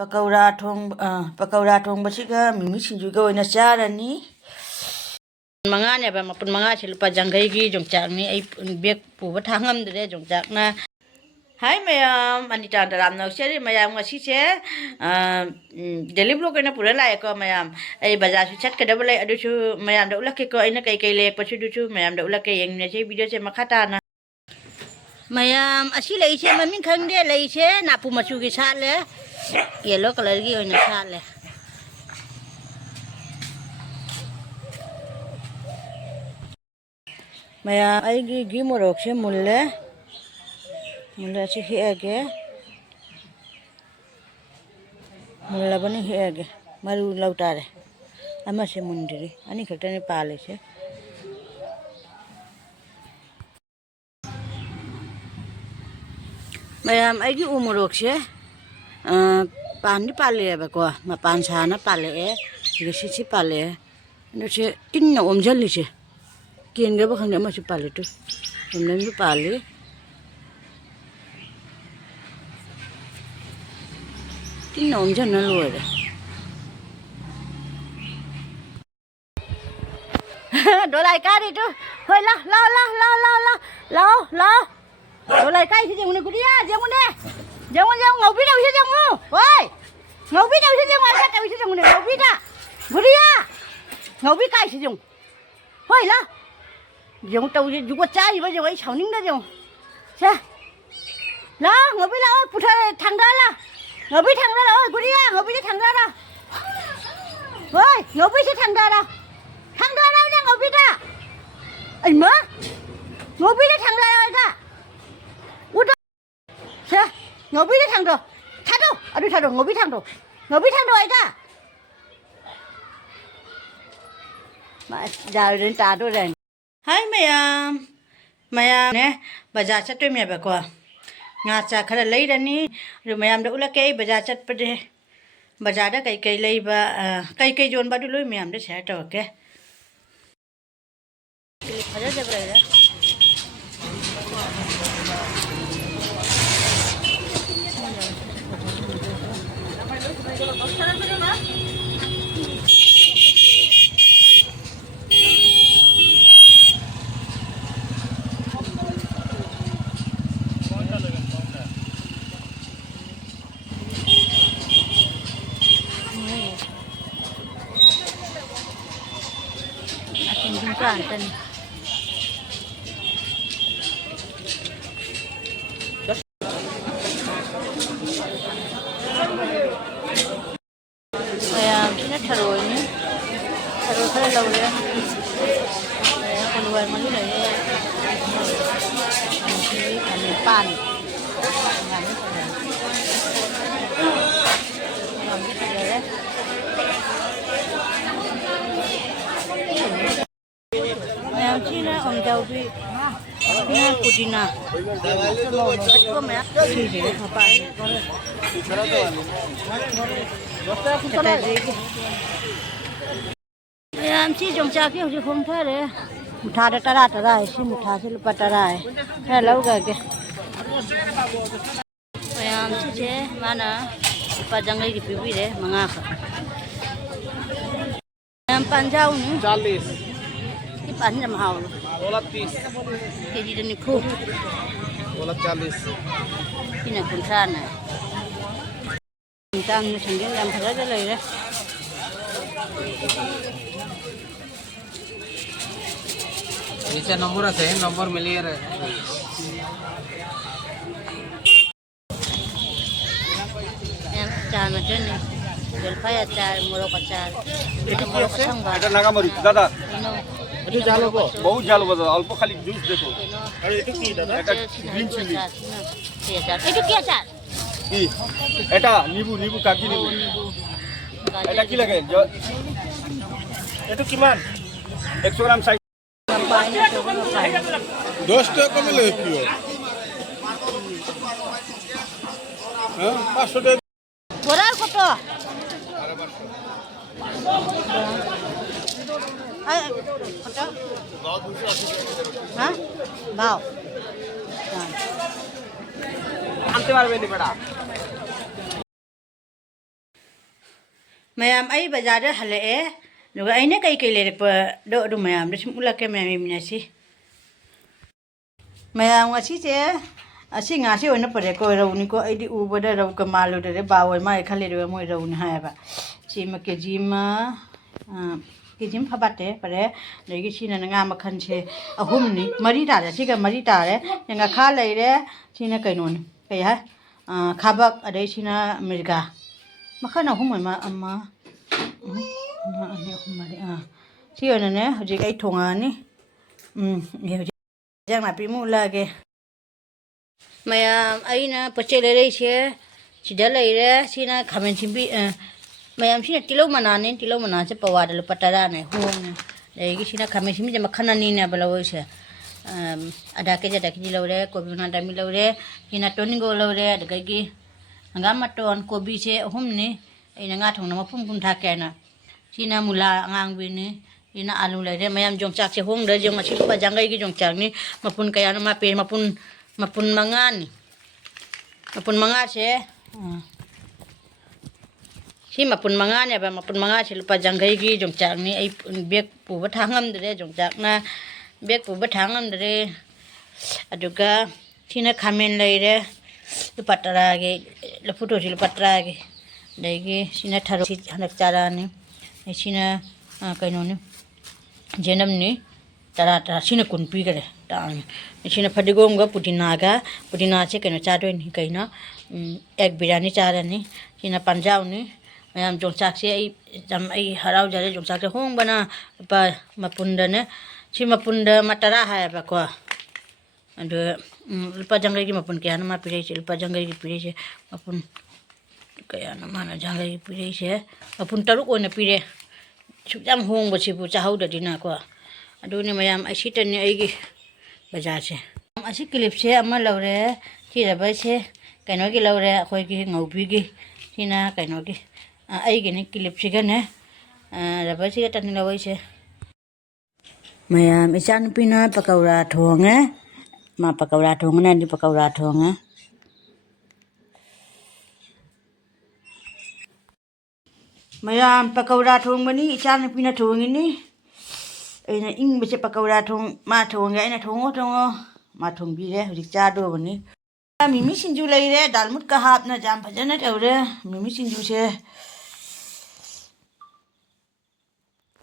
Pakaura thong basiga mimi sinjuga oina charani manga ne ba mapun manga si lupa janggai gi Yongchak ni ai bek puba Ngmdre Yongchak na hai mayam anita daram na seri mayam ngasi che daily vlog na pura lai ko mayam ai bazar su chat ka double adu chu mayam da ulak ko aina kai kai lek pachu du chu mayam da ulak yang ne che video che makata na mayam asi lai che mamin khang de lai che na pu machu gi sat le yellow color gi oina sat le mayam ai gi morok che mulle che heage mulla bani heage maru lautare ama se mundiri ani khatane pale che mayam ai gi umorok che pan ni pale ba ko ma pan sa na pale e gi chi pale no che tin na omjali che kien ga ba khang ma chi pale tu omlan gi pale tin na omjan na lo re đồ lại cá đi chú thôi lo đồ lại cái gì này cứ đi à gì này ngầu biết đâu chứ không ơi ngầu biết đâu chứ không ai đâu chứ không này ngầu biết à cứ đi à ngầu biết cái gì dùng thôi lo dùng tàu dùng qua trái gì bây giờ ấy chảo nín đó dùng xe lo ngầu biết đâu phụ thằng đó là ngầu biết thằng đó là cứ đi à ngầu biết thằng đó đó ơi ngầu biết thằng đó đâu thằng đó đâu nha ngầu biết à ấy mà ngầu biết thằng đó rồi cả út đó xe ngầu biết thằng đó thằng đâu ở đây thằng đó ngầu biết thằng đó ấy cả mà giờ đến ta đôi rồi hai mày nè bà già chắc tôi mẹ bà qua ngã cha khá là lấy ra ní rồi mày làm đâu là cây bà già chắc bà đi bà già đã cây lấy bà cây dồn bà đôi lối mày làm đó sẽ trở cái Ada berapa? Akan Tharo ini, tharo khá là lâu rồi á, còn người mà lúc này làm pan, làm cái này đấy, làm chi nữa ông giàu đi, nha putina, có mấy gì gì đấy pan. Em chỉ trồng trà kia chứ không thấy đấy, một thà đã tara, xin một thà xin lupa tara, thế lâu rồi kìa. Em chỉ chế mana, lupa jangan lagi pipi deh, mangak. Em panjau ni. 40. Ini pan jam hau. Bola 30. Keji dan niku. Bola 40. Ini pun sana. Tang ni sendiri yang berada lagi deh. नीचे number আছে number मिलिए रे yang acar macam ni jolpai acar morok acar এটা কি আছে এটা নাগামরিচ দাদা এটা জাল হবে বহুত জাল হবে দাদা অল্প খালি জুস দেখো আর এটা কি দাদা এটা গ্রিন চিলি itu কি acar কি এটা নিবু কাকি নিবু এটা কি লাগে এটা কিমান 100 গ্রাম সাইজ 10 টাকা কমলে কি হ্যাঁ 500 টাকা boral কত কত হ্যাঁ বাও আনতে পারবে নি বেটা mayam ai bazar da halae nuga ai ne kai kai le pa do mayam da sim ulake mayam minasi mayam ngasi che asi ngasi ona pare ko rauni ko ai di u bada raw ka malu de ba wai mai khale de moi rauni ha ba si ma ke ji ma kejim phabate pare legi sina nga makhan che ahum ni mari ta le siga mari ta le nga kha lai re sina kaino ni kai ha khabak adai sina america makhan ahum ma amma ani ahum mari si ona ne hoji kai thonga ni ye jang na pi mu la ge mayam aina pache le re che sida lai re sina khamen chimbi mayam sina tilo mana che pawa de patara ne hong ne gi sina khame simi je makhana ni ne balawo se ada ke jada ki lo re ko bi na da mi lo re sina toningo lo re de gi anga maton ko bi che hum ni ina nga thong na ma phum phum tha ke na sina mula ngang bi ni sina alu le re mayam Yongchak che hong de jong chi pa jangai gi Yongchak ni mapun kaya na ma pe mapun mangan mapun manga che si mapun manga ne ba mapun manga si lupa janggai gi Yongchak ni ai bek pu ba thangam de Yongchak na bek pu ba thangam de aduga sina khamen lai re lupa tara ge lupu to si lupa tara ge dai ge sina tharo si hanak chara ni sina kaino ni jenam ni tara sina kun pi gare ta sina phadigom ga putina che kaino cha do ni kaina ek biryani chara ni sina panjau ni mayam Yongchak se ai jam ai harau jare Yongchak se hong bana pa mapunda ne si mapunda matara ha ba ko and lupa jangai gi mapun kya na ma pire se lupa jangai gi pire se mapun kaya na mana jangai gi pire se mapun taruk ona pire sujam hong ba si bu cha hau da dina ko adu ne mayam ai sitan ne ai gi bajar se asi clip se ama lawre ti ra ba se kaino gi lawre khoi gi ngaubi gi sina kaino gi ai gi ne clip se ga ne ra ba se tan ni lawai se mayam Echanupina Pakaura thonge ma Pakaura thong na ni Pakaura thonge mayam Pakaura thong bani Echanupina thong ni aina ing ba se Pakaura thong ma thong ga aina thongo ma thong bi re ri cha do bani mimi sinju lai re dalmut ka hap na jam phajana tawre mimi sinju se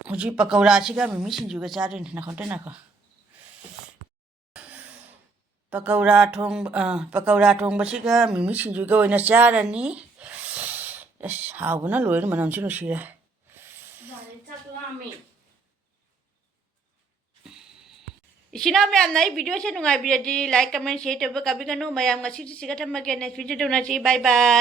hoji Pakaura siga mimi sinju ga cha do na khonte na ko Pakaura thong ba siga mimi sinju ga oina cha ra ni hauna loir manam sinu sire Isina mayam nai video se nungai bi di like comment share to ba kabi kanu mayam ngasi siga thamma ke next video na chi bye bye